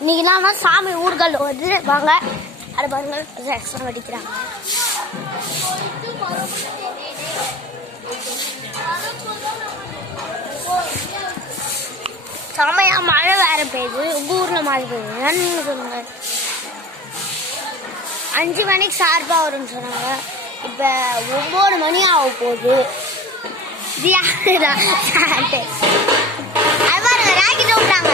இன்னைக்கு நான் சாமி ஊர்கள் வந்து வாங்க அது பாருங்க எக்ஸ்ட்ரா வெடிக்கிறாங்க. செமையா மழை வேற பெய்யுது. உங்க ஊர்ல மழை பெய்யுது சொல்லுங்க. 5 மணிக்கு சார்பா வரும்னு சொன்னாங்க. இப்ப 9 மணி ஆக போகுது. அது பாருங்க ராக்கெட் விட்டாங்க.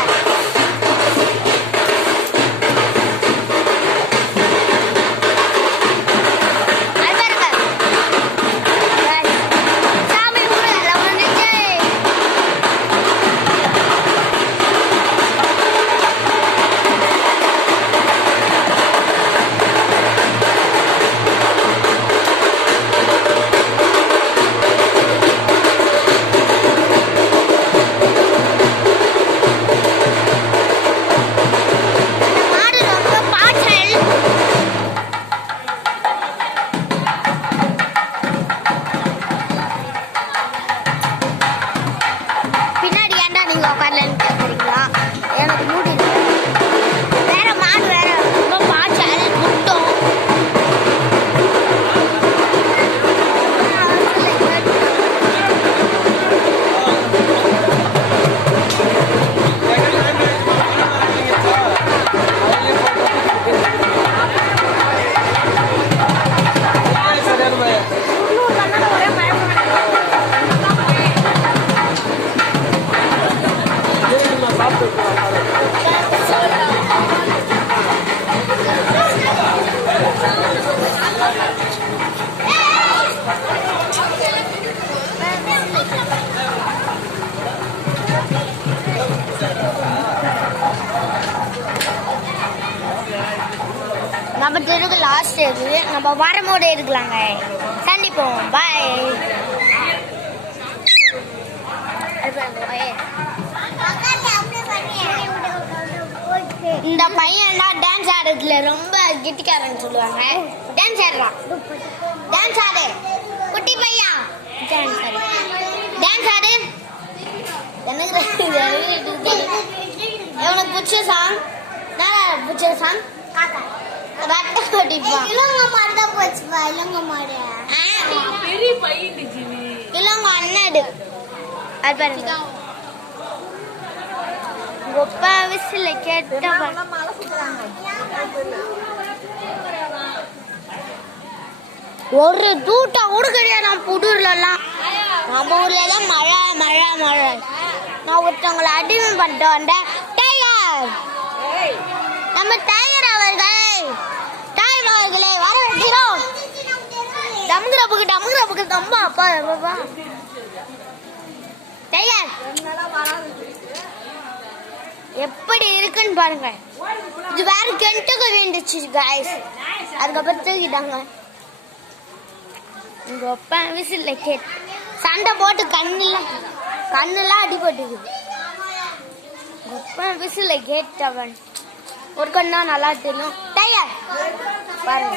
நம்ம தெருக்கு லாஸ்ட் இருக்கு. நம்ம வரும்போது இருக்கலாங்க. சந்திப்போம். பாய். இந்த பையன் தான் டான்ஸ் ஆடுறதுல ரொம்ப கெட்டிக்காரன்னு சொல்லுவாங்க. டான்ஸ் ஆடுறான். டான்ஸ் ஆடு குட்டி பையா. டான்ஸ் ஆடு. டான்ஸ் ஆடு. எனக்கு பிடிச்ச சாங் நான் பிடிச்ச சாங் ஒரு தூட்டா கூட கிடையாது. நம்ம புதூர்லாம் நம்ம ஊர்லதான் மழை மழை மழை. நான் ஒருத்தவங்களை அடிமை பண்ணிட்டு வந்தேன். நம்ம டைகர் அவர்களே வர வைக்கிறோம். டமுகிறப்புக்கு தம்பா அப்பா பாப்பா டைகர் எப்படி இருக்குன்னு பாருங்க. இது வேற கெண்டுக்கு வேண்டுச்சு கைஸ். அதுக்கப்புறம் தூக்கிட்டாங்க. உங்க அப்பா விசில்ல கேட்டு சண்டை போட்டு கண்ணுலாம் அடிபட்டுக்குது. உங்க அப்பா விசில்ல கேட்டவன் ஒரு கண்ணா நல்லா தெரியும். டைகர் பாருங்க.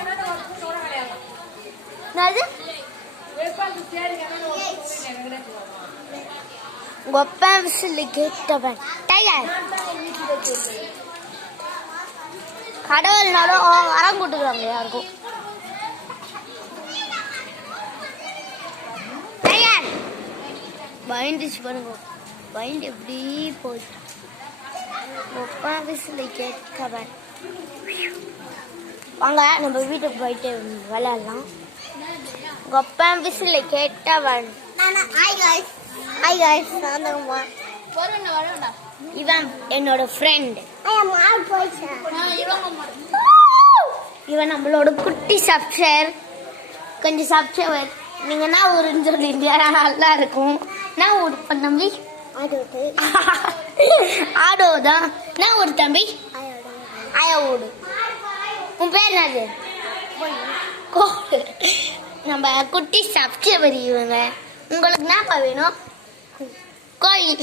உங்க அப்பா விசில்ல கேட்டவன் டைகர். கடவுள்னாலும் வரம் கூட்டுக்கிறாங்க யாருக்கும். டைகர் பயந்துச்சு பாருங்க. பயந்து எப்படி போச்சு. கேட்கவன் வாங்க நம்ம வீட்டுக்கு போயிட்டு விளையாடலாம். கொப்பா விசில கேட்டவன் இவன் என்னோட ஃப்ரெண்ட். இவன் நம்மளோட குட்டி சப்ஸ்கிரைபர். கொஞ்சம் சப்ஸ்கிரைபர் நீங்க என்ன ஊருன்னு சொல்லிட்டு நல்லா இருக்கும். நான் ஊர் தம்பி ஆடோதான். நான் ஒரு தம்பி ஆயோடு. உன் பேர் என்னது? நம்ம குட்டி சப்ஸ்கிரைபர் இவங்க. உங்களுக்கு என்னப்பா வேணும்? கோயில்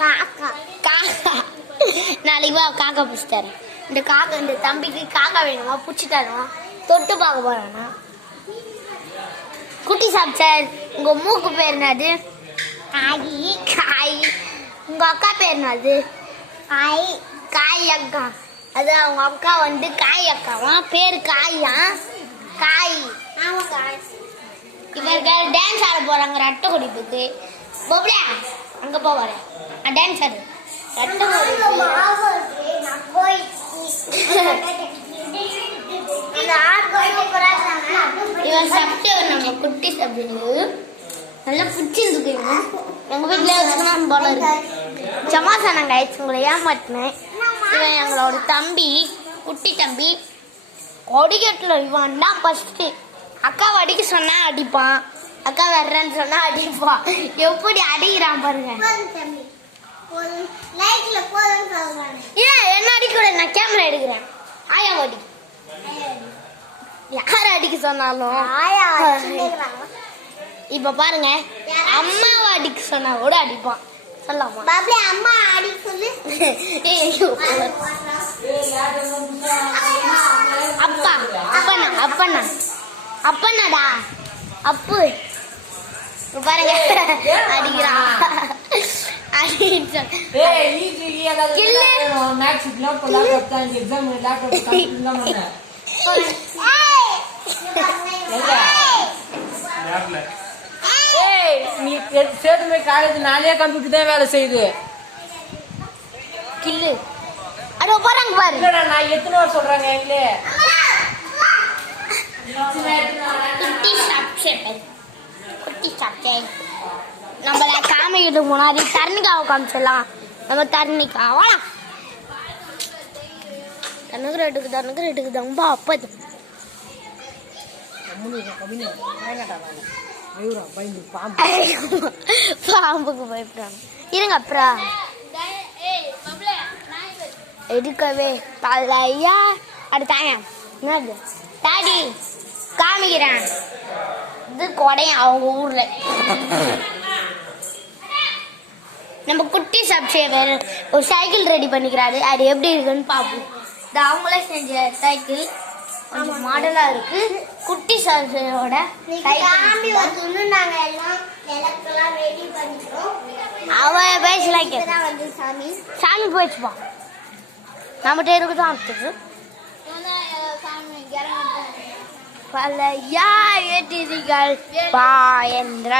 காக்கா காக்கா. நாளைக்கு வா காக்கா பிடிச்சி தரேன். இந்த காக்கா இந்த தம்பிக்கு காக்கா வேணுமா பிடிச்சி தருமா தொட்டு பார்க்க போறானா? குட்டி சாப்பிட்டார். உங்க மூக்கு பேர் என்னது? காய். உங்க அக்கா பேர் என்னது? காய். காய் அக்கா. அது அவங்க அக்கா வந்து காய் அக்காவா, பேர் காயா? காய். இவர்கள் டான்ஸ் ஆட போறாங்க ரட்ட குடிப்புக்கு. போப்ளா அங்க போவார டான்ஸ் ஆடு ரட்ட இவன் சப்டி நம்ம குட்டி சப்டி நல்லா பிடிச்சிருந்துக்குங்க. எங்க வீட்டுல வச்சுக்கணும் போல இருக்கு. சமாசானம் ஆயிடுச்சு, உங்களை ஏமாட்டினேன். இவன் எங்களோட தம்பி, குட்டி தம்பி. ஒடிக்கட்டில் இவன் தான் ஃபர்ஸ்ட். அக்காவை அடிக்க சொன்னா அடிப்பான், அக்கா வர்றேன்னு சொன்னா அடிப்பான். எப்படி அடிக்கிறான் பாருங்க. ஏன் என்ன அடிக்கூட, நான் கேமரா எடுக்கிறேன். ஆயா அடி, யார் அடிக்க சொன்னாலும் இப்ப பாருங்க, அம்மாவை அடிக்க சொன்னா கூட அடிப்பான். சொல்லாமா அம்மா அடிக்க சொல்லு. அப்பா அப்பண்ணா அப்பண்ணா அப்பண்ணாடா அப்பு பாருங்க அடிக்கிறான். சேர்த்து காலேஜ் நானே கம்ப்யூட்டர் தான் வேலை செய்யுது. கில்லு அட போறாங்க பாரு. நான் எத்தனை வருஷம் சொல்றாங்க எங்களே. குட்டி சாப்பிட்டேன். நம்மள காமிக்கிறதுக்கு முன்னாடி தர்ணிக்காவை காமிச்சிடலாம். நம்ம தர்ணிக்காவா தனக்கு ரொம்ப அப்பது பாம்புக்கு பயப்படுறாங்க. இருங்க அப்புறம் எடுக்கவே பழையா அடுத்தாங்க. என்னது டாடி காமிக்கிறேன். இது கொடையும் அவங்க ஊர்ல. நம்ம குட்டி சப்ஸ்கிரைபர் ஒரு சைக்கிள் ரெடி பண்ணிக்கிறாரு. அது எப்படி இருக்குன்னு பார்ப்போம். இது அவங்களே செஞ்ச சைக்கிள், கொஞ்சம் மாடலா இருக்கு. குட்டி சப்ஸ்கிரைபரோட அவன் பேசலாம். சாமி போயிடுச்சுப்பான். நம்மகிட்ட இருக்குதான் பழையா ஏற்றிகள் பா என்ற